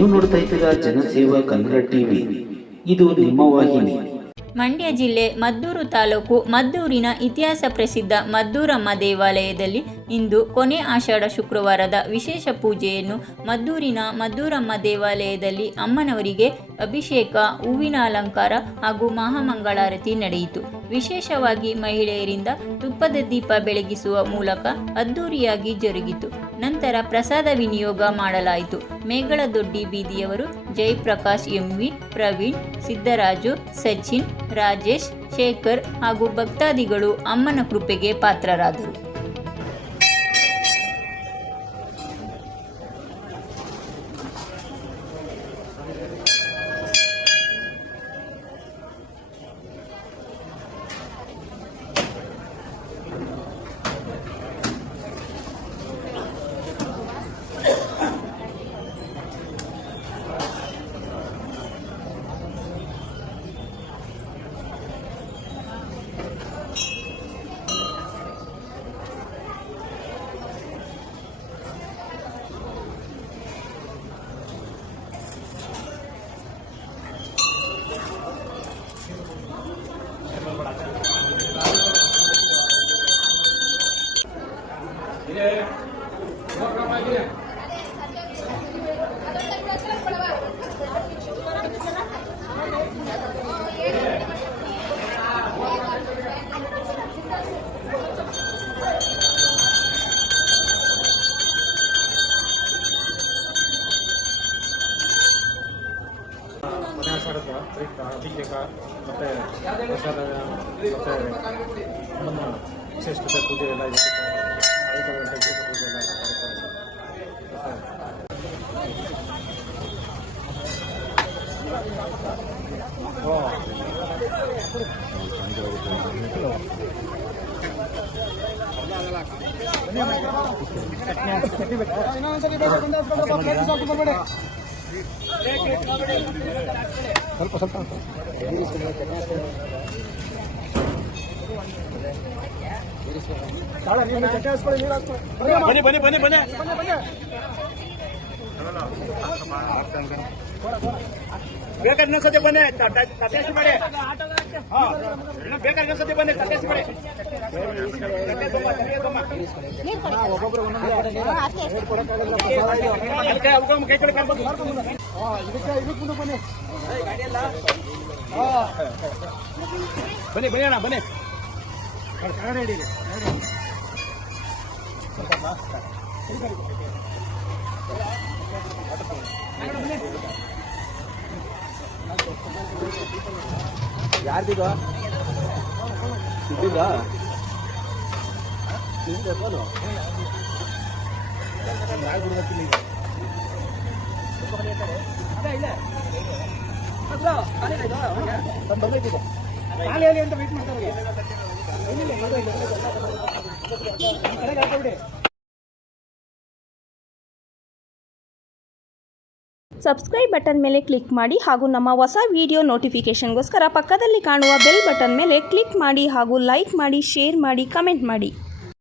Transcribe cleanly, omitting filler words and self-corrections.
ನೀವು ನೋಡ್ತಾ ಇದ್ದೀರಾ ಜನಸೇವಾ ಕನ್ನಡ ಟಿವಿ, ಇದು ನಿಮ್ಮ ವಾಹಿನಿ. ಮಂಡ್ಯ ಜಿಲ್ಲೆ ಮದ್ದೂರು ತಾಲೂಕು ಮದ್ದೂರಿನ ಇತಿಹಾಸ ಪ್ರಸಿದ್ಧ ಮದ್ದೂರಮ್ಮ ದೇವಾಲಯದಲ್ಲಿ ಇಂದು ಕೊನೆ ಆಷಾಢ ಶುಕ್ರವಾರದ ವಿಶೇಷ ಪೂಜೆಯನ್ನು ಮದ್ದೂರಿನ ಮದ್ದೂರಮ್ಮ ದೇವಾಲಯದಲ್ಲಿ ಅಮ್ಮನವರಿಗೆ ಅಭಿಷೇಕ, ಹೂವಿನ ಅಲಂಕಾರ ಹಾಗೂ ಮಹಾಮಂಗಳಾರತಿ ನಡೆಯಿತು. ವಿಶೇಷವಾಗಿ ಮಹಿಳೆಯರಿಂದ ತುಪ್ಪದ ದೀಪ ಬೆಳಗಿಸುವ ಮೂಲಕ ಅದ್ದೂರಿಯಾಗಿ ಜರುಗಿತು. ನಂತರ ಪ್ರಸಾದ ವಿನಿಯೋಗ ಮಾಡಲಾಯಿತು. ಮೇಗಳದೊಡ್ಡಿ ಬೀದಿಯವರು ಜಯಪ್ರಕಾಶ್, ಎಂವಿ, ಪ್ರವೀಣ್, ಸಿದ್ದರಾಜು, ಸಚಿನ್, ರಾಜೇಶ್, ಶೇಖರ್ ಹಾಗೂ ಭಕ್ತಾದಿಗಳು ಅಮ್ಮನ ಕೃಪೆಗೆ ಪಾತ್ರರಾದರು. ಅಭಿಷೇಕ ಮತ್ತು ಪ್ರಸಾದ ಮತ್ತು ನಮ್ಮ ವಿಶೇಷತೆ ಪೂಜೆ ಎಲ್ಲ ಇರುತ್ತೆ. 5 ಗಂಟೆ ಪೂಜೆ ಎಲ್ಲ ಸ್ವಲ್ಪ ಬನ್ನಿ ಬೇಕಾದ ಸತಿ ಬನ್ನಿ ತಟೇಸಿ ಮಾಡಿ ಬೇಕಾದ ಸತಿ ಬನ್ನಿ ತಟೇಸಿ ಮಾಡಿ ಒಬ್ಬೊಬ್ಬರು ಕೈ ಕಡೆ ಕರ್ಬೋದು. ಇದಕ್ಕೆ ಬನ್ನಿ ಬನ್ನಿ ಅಣ್ಣ ಬನ್ನಿ ಕನ್ನಡ ಹಿಡೀರಿ. ಯಾರ್ದಿಗ ಸಿದ್ದಿಗ ಅಂತ ವೇಟ್ ಮಾಡ್ತಾರೆ. ಸಬ್ಸ್ಕ್ರೈಬ್ ಬಟನ್ ಮೇಲೆ ಕ್ಲಿಕ್ ಮಾಡಿ ಹಾಗೂ ನಮ್ಮ ಹೊಸ ವಿಡಿಯೋ ನೋಟಿಫಿಕೇಷನ್ಗೋಸ್ಕರ ಪಕ್ಕದಲ್ಲಿ ಕಾಣುವ ಬೆಲ್ ಬಟನ್ ಮೇಲೆ ಕ್ಲಿಕ್ ಮಾಡಿ ಹಾಗೂ ಲೈಕ್ ಮಾಡಿ, ಶೇರ್ ಮಾಡಿ, ಕಮೆಂಟ್ ಮಾಡಿ.